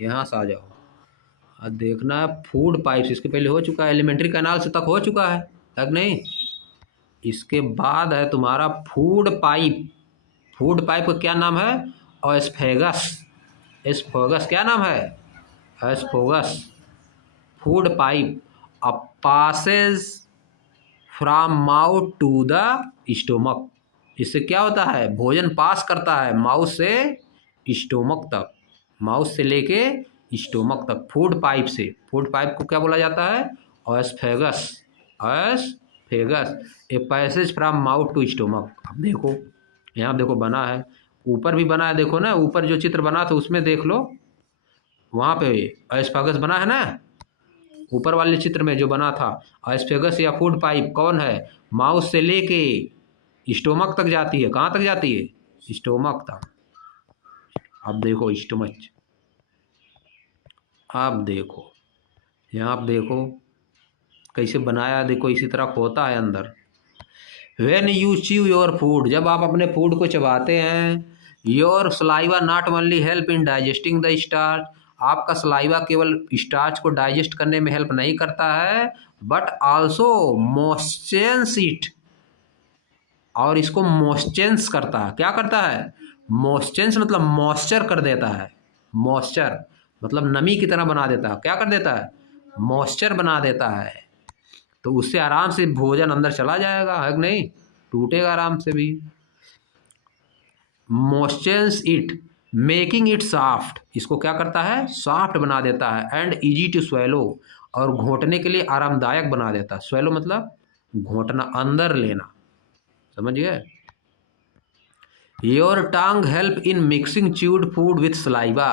यहाँ से आ जाओ। अब देखना है फूड पाइप्स, इसके पहले हो चुका है, एलिमेंट्री कैनाल से तक हो चुका है तक नहीं। इसके बाद है तुम्हारा फूड पाइप। फूड पाइप का क्या नाम है? एस्फेगस। एस्फेगस क्या नाम है? Oesophagus. Food pipe a passage from mouth to the stomach. इससे क्या होता है? भोजन पास करता है माउथ से स्टोमक तक, माउथ से लेके स्टोमक तक फूड पाइप से। फूड पाइप को क्या बोला जाता है? Oesophagus. Oesophagus a passage from mouth to stomach. अब देखो यहाँ देखो बना है, ऊपर भी बना है, देखो ना ऊपर जो चित्र बना था उसमें देख लो, वहाँ पे एस्फेगस बना है ना, ऊपर वाले चित्र में जो बना था। एस्फेगस या फूड पाइप कौन है? माउथ से लेके स्टोमक तक जाती है। कहाँ तक जाती है? स्टोमक तक। अब देखो स्टोमच, आप देखो यहाँ, आप देखो कैसे बनाया, देखो इसी तरह होता है अंदर। When you chew your food, जब आप अपने फूड को चबाते हैं, your saliva not only help in digesting the starch, आपका सलाइवा केवल स्टार्च को डाइजेस्ट करने में हेल्प नहीं करता है, बट आल्सो मॉइस्चर्स इट, और इसको मॉइस्चर्स करता है। क्या करता है? मॉइस्चर्स मतलब मॉइस्चर कर देता है। मॉइस्चर मतलब नमी की तरह बना देता है। क्या कर देता है? मॉइस्चर बना देता है। तो उससे आराम से भोजन अंदर चला जाएगा, है कि नहीं? टूटेगा आराम से भी। Moistures it making it soft, इसको क्या करता है? सॉफ्ट बना देता है। एंड इजी टू स्वेलो, और घोंटने के लिए आरामदायक बना देता है। स्वेलो मतलब घोंटना, अंदर लेना, समझ गए? Your tongue help in mixing chewed food with saliva,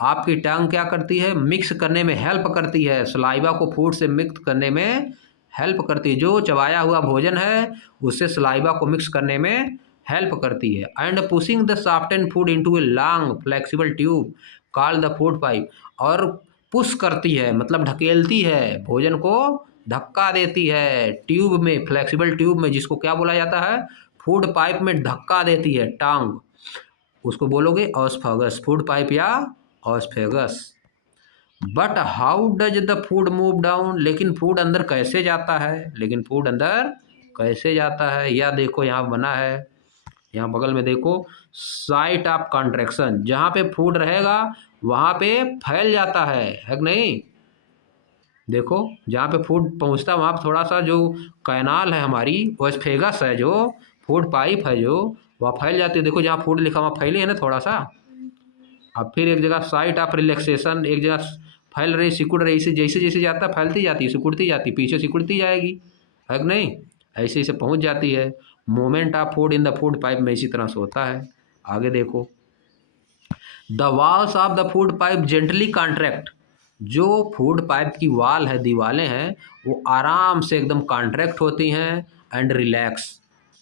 आपकी टंग क्या करती है? मिक्स करने में हेल्प करती है, सलाइवा को फूड से मिक्स करने में हेल्प करती है। जो चबाया हुआ भोजन है उससे सलाइवा को मिक्स करने में हेल्प करती है। And pushing the softened food into a long flexible tube called the food pipe, और पुश करती है मतलब ढकेलती है, भोजन को धक्का देती है ट्यूब में, फ्लेक्सिबल ट्यूब में, जिसको क्या बोला जाता है? फूड पाइप में धक्का देती है टांग, उसको बोलोगे ऑस्फेगस, फूड पाइप या oesophagus. But how does the food move down, लेकिन फूड अंदर कैसे जाता है? लेकिन फूड अंदर कैसे जाता है? या देखो यहाँ बना है, यहाँ बगल में देखो, साइट ऑफ कॉन्ट्रैक्शन, जहाँ पे फूड रहेगा वहाँ पे फैल जाता है कि नहीं? देखो जहाँ पे फूड पहुँचता है वहाँ पे थोड़ा सा जो कैनाल है हमारी, ओएस्फेगस है, जो फूड पाइप है जो, वह फैल जाती है। देखो जहाँ फूड लिखा हुआ फैली है ना थोड़ा सा। अब फिर एक जगह साइट ऑफ रिलैक्सेशन, एक जगह फैल रही, सिकुड़ रही, इसे जैसे जैसे जाता है फैलती जाती है, सिकुड़ती जाती है, पीछे सिकुड़ती जाएगी, है कि नहीं? ऐसे ऐसे पहुँच जाती है। Moment of food in the food pipe में इसी तरह से होता है। आगे देखो, the walls of the food pipe gently contract, जो फूड पाइप की वाल है, दीवारें हैं, वो आराम से एकदम कॉन्ट्रैक्ट होती हैं एंड रिलैक्स,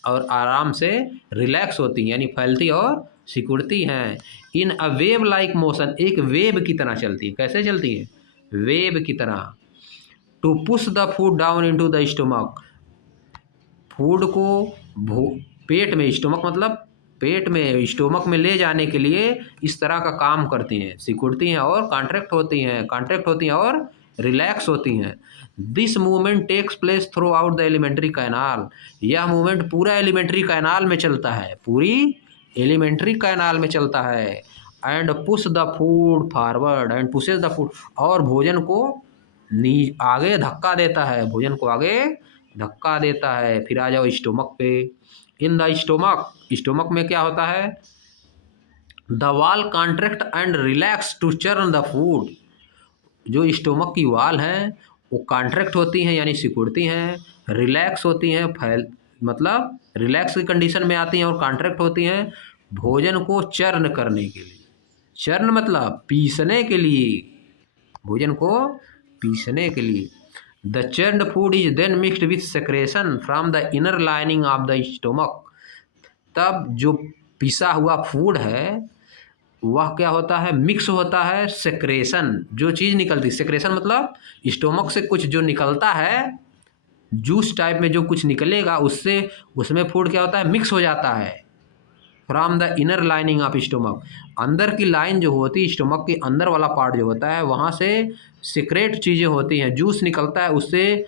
और आराम से रिलैक्स होती हैं, यानी फैलती और सिकुड़ती हैं। इन अ वेव लाइक मोशन, एक वेव की तरह चलती है। कैसे चलती है? वेव की तरह। To push the food down into the stomach, food को भू पेट में, स्टोमक मतलब पेट में, स्टोमक में ले जाने के लिए इस तरह का काम करती हैं, सिकुड़ती हैं और कॉन्ट्रैक्ट होती हैं, कॉन्ट्रैक्ट होती हैं और रिलैक्स होती हैं। This movement takes place throughout the alimentary canal, यह मूवमेंट पूरा एलिमेंट्री कैनाल में चलता है, पूरी एलिमेंट्री कैनाल में चलता है। And push the food forward, and pushes the food, और भोजन को आगे धक्का देता है, भोजन को आगे धक्का देता है। फिर आ जाओ स्टोमक पे। इन द स्टोमक, स्टोमक में क्या होता है? The wall contract and relax to churn the food, जो स्टोमक की वाल है वो कॉन्ट्रैक्ट होती हैं यानी सिकुड़ती हैं, रिलैक्स होती हैं, फैल मतलब रिलैक्स की कंडीशन में आती हैं और कॉन्ट्रैक्ट होती हैं भोजन को चर्न करने के लिए। चर्न मतलब पीसने के लिए, भोजन को पीसने के लिए। The churned food is then mixed with secretion from the inner lining of the stomach, तब जो पिसा हुआ फूड है वह क्या होता है? मिक्स होता है सेक्रेशन, जो चीज़ निकलती, सेक्रेशन मतलब स्टोमक से कुछ जो निकलता है, जूस टाइप में जो कुछ निकलेगा उससे, उसमें फूड क्या होता है? मिक्स हो जाता है from the inner lining of stomach, अंदर की लाइन जो होती है, स्टमक के अंदर वाला पार्ट जो होता है, वहाँ से सीक्रेट चीज़ें होती हैं, जूस निकलता है, उससे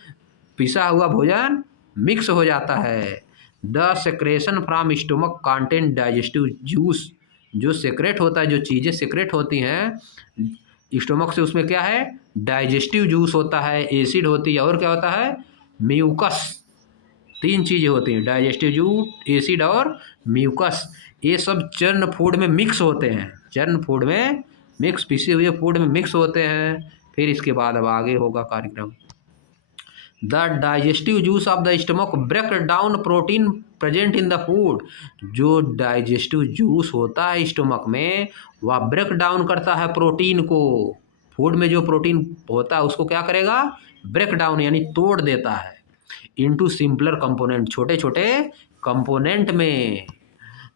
पिसा हुआ भोजन मिक्स हो जाता है। The secretion from stomach contain digestive juice, जो सेक्रेट होता है, जो चीज़ें सेक्रेट होती हैं स्टमक से, उसमें क्या है, डाइजेस्टिव जूस होता है, एसिड होती है, और क्या होता है, म्यूकस। तीन चीज़ें होती हैं, डाइजेस्टिव जूस, एसिड और म्यूकस। ये सब चर्न फूड में मिक्स होते हैं, चर्न फूड में मिक्स, पिसे हुए फूड में मिक्स होते हैं। फिर इसके बाद अब आगे होगा कार्यक्रम। The digestive juice of the stomach break down protein present in the food. जो डाइजेस्टिव जूस होता है स्टमक में, वह ब्रेक डाउन करता है प्रोटीन को। फूड में जो प्रोटीन होता है उसको क्या करेगा, ब्रेक डाउन यानी तोड़ देता है इनटू सिंपलर कंपोनेंट, छोटे छोटे कंपोनेंट में।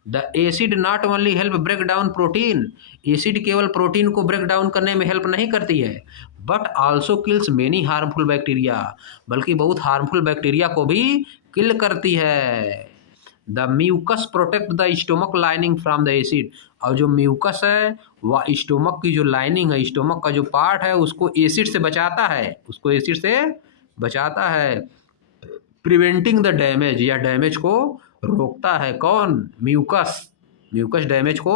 The acid not only help break down protein, acid केवल प्रोटीन को ब्रेक डाउन करने में हेल्प नहीं करती है, but also kills many harmful bacteria, बल्कि बहुत हार्मफुल बैक्टीरिया को भी किल करती है। The mucus protect the stomach lining from the acid, और जो म्यूकस है वह स्टोमक की जो लाइनिंग है, स्टोमक का जो पार्ट है, उसको एसिड से बचाता है, उसको एसिड से बचाता है। प्रिवेंटिंग द डैमेज, या डैमेज को रोकता है, कौन, म्यूकस। म्यूकस डैमेज को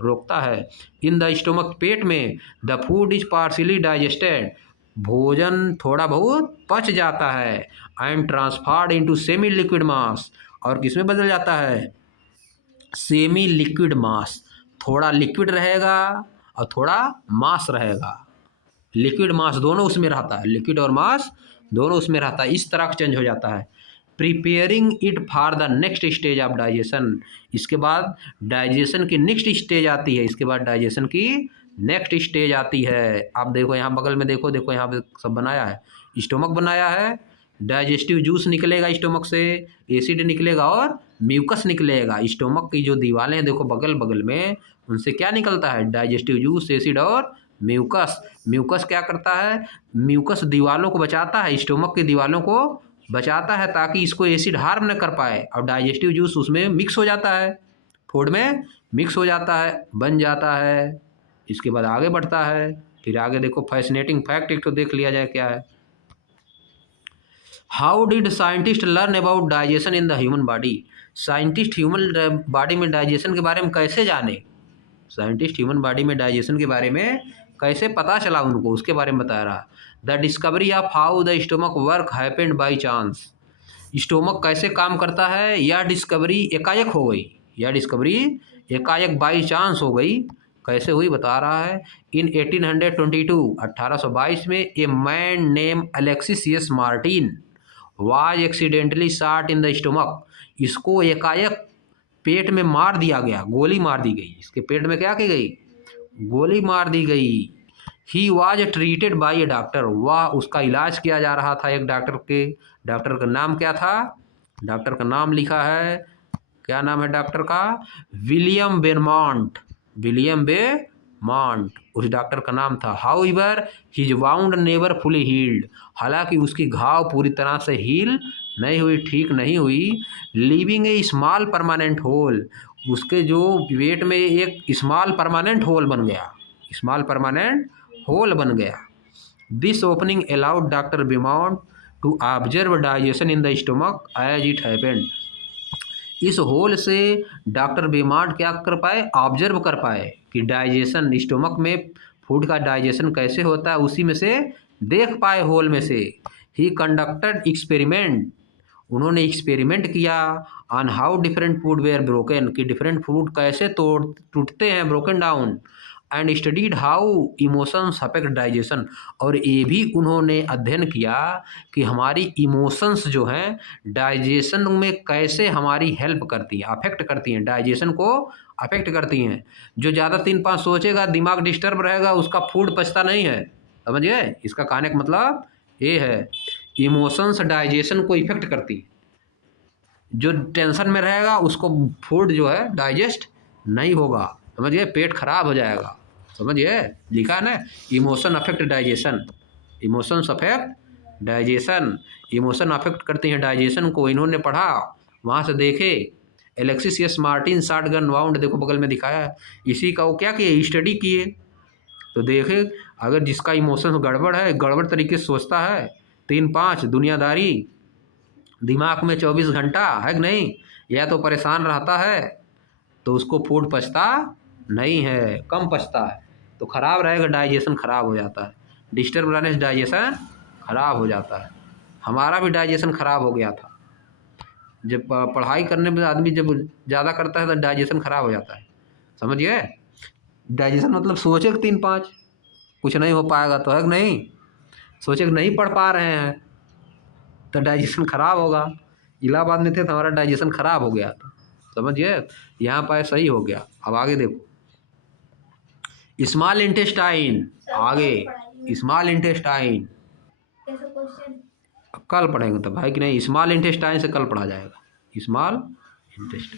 रोकता है। इन द स्टोमक, पेट में, the food is partially digested, भोजन थोड़ा बहुत पच जाता है, and transferred into semi liquid मास, और किसमें बदल जाता है, सेमी लिक्विड मास, थोड़ा लिक्विड रहेगा और थोड़ा मास रहेगा। लिक्विड मास दोनों उसमें रहता है, लिक्विड और मास दोनों उसमें रहता है, इस तरह चेंज हो जाता है। Preparing it for the next stage of digestion, इसके बाद डाइजेशन की नेक्स्ट स्टेज आती है, इसके बाद डाइजेशन की नेक्स्ट स्टेज आती है। आप देखो यहाँ बगल में, देखो देखो यहाँ पे सब बनाया है, स्टोमक बनाया है, डाइजेस्टिव जूस निकलेगा स्टोमक से, एसिड निकलेगा और म्यूकस निकलेगा। स्टोमक की जो दीवारें हैं देखो बगल बगल में, उनसे क्या निकलता है, डाइजेस्टिव जूस, एसिड और म्यूकस। म्यूकस क्या करता है, म्यूकस दीवालों को बचाता है, स्टोमक की दीवालों को बचाता है, ताकि इसको एसिड हार्म न कर पाए, और डाइजेस्टिव जूस उसमें मिक्स हो जाता है, फूड में मिक्स हो जाता है, बन जाता है। इसके बाद आगे बढ़ता है। फिर आगे देखो फैसिनेटिंग फैक्ट एक तो देख लिया जाए क्या है। How did scientist learn about digestion in the human body, scientist human body में डाइजेशन के बारे में कैसे जाने, साइंटिस्ट ह्यूमन बॉडी में डाइजेशन के बारे में कैसे पता चला उनको, उसके बारे में बता रहा। The discovery of how the stomach work happened by chance, stomach कैसे काम करता है, यह डिस्कवरी एकाएक हो गई, यह डिस्कवरी एकाएक बाई चांस हो गई। कैसे हुई बता रहा है। इन 1822, 1822 में, a man name Alexis S Martin was accidentally shot in the stomach, इसको एकाएक पेट में मार दिया गया, गोली मार दी गई, इसके पेट में क्या की गई, गोली मार दी गई। He was treated by A doctor, वह उसका इलाज किया जा रहा था एक डॉक्टर के, डॉक्टर का नाम क्या था, डॉक्टर का नाम लिखा है, क्या नाम है डॉक्टर का, विलियम बेरमॉन्ट, विलियम बेरमॉन्ट उस डॉक्टर का नाम था। However his wound never fully healed, हालांकि उसकी घाव पूरी तरह से हील नहीं हुई, ठीक नहीं हुई। लीविंग ए स्मॉल परमानेंट होल, उसके जो पेट में एक स्मॉल परमानेंट होल बन गया, स्मॉल परमानेंट होल बन गया। This opening allowed doctor Beaumont to observe digestion in the stomach as it happened, इस होल से डॉक्टर बेरमॉन्ट क्या कर पाए, ऑब्जर्व कर पाए कि डाइजेशन स्टोमक में फूड का डाइजेशन कैसे होता है, उसी में से देख पाए होल में से। ही कंडक्टेड एक्सपेरिमेंट, उन्होंने एक्सपेरिमेंट किया on how different food were broken, कि डिफरेंट फूड कैसे तोड़ टूटते हैं, broken down, and studied how emotions affect digestion, और ये भी उन्होंने अध्ययन किया कि हमारी इमोशंस जो हैं डाइजेशन में कैसे हमारी हेल्प करती हैं, अफेक्ट करती हैं, डाइजेशन को अफेक्ट करती हैं। जो ज़्यादा 3-5 सोचेगा, दिमाग डिस्टर्ब रहेगा, उसका फूड पचता नहीं है, समझिए, इसका कहने का मतलब ये है, इमोशंस डाइजेशन को इफेक्ट करती है, जो टेंशन में रहेगा उसको फूड जो है डाइजेस्ट नहीं होगा, समझिए, पेट खराब हो जाएगा, समझिए, लिखा है ना, emotion affect digestion, emotions affect digestion, emotion affect करती हैं डाइजेशन को, इन्होंने पढ़ा, वहाँ से देखे Alexis S Martin shotgun wound, देखो बगल में दिखाया है, इसी का वो क्या किए, स्टडी किए। तो देखे अगर जिसका इमोशन गड़बड़ है, गड़बड़ तरीके से सोचता है, 3-5 दुनियादारी, दिमाग में 24 घंटा है कि नहीं, या तो परेशान रहता है, तो उसको फूड पचता नहीं है, कम पचता है, तो खराब रहेगा, डाइजेशन खराब हो जाता है। डिस्टर्ब रहने से डाइजेशन खराब हो जाता है। हमारा भी डाइजेशन खराब हो गया था, जब पढ़ाई करने में आदमी जब ज़्यादा करता है तो डाइजेशन खराब हो जाता है, समझिए। डाइजेशन मतलब सोचे कि 3-5 कुछ नहीं हो पाएगा, तो है कि नहीं, सोचे कि नहीं पढ़ पा रहे हैं तो डाइजेशन खराब होगा। इलाहाबाद में थे तो हमारा डाइजेशन खराब हो गया था, समझिए। यहाँ पर सही हो गया। अब आगे देखो, स्मॉल इंटेस्टाइन, आगे स्मॉल इंटेस्टाइन कल पढ़ेंगे तब, है कि नहीं, स्मॉल इंटेस्टाइन से कल पढ़ा जाएगा, स्मॉल इंटेस्टाइन।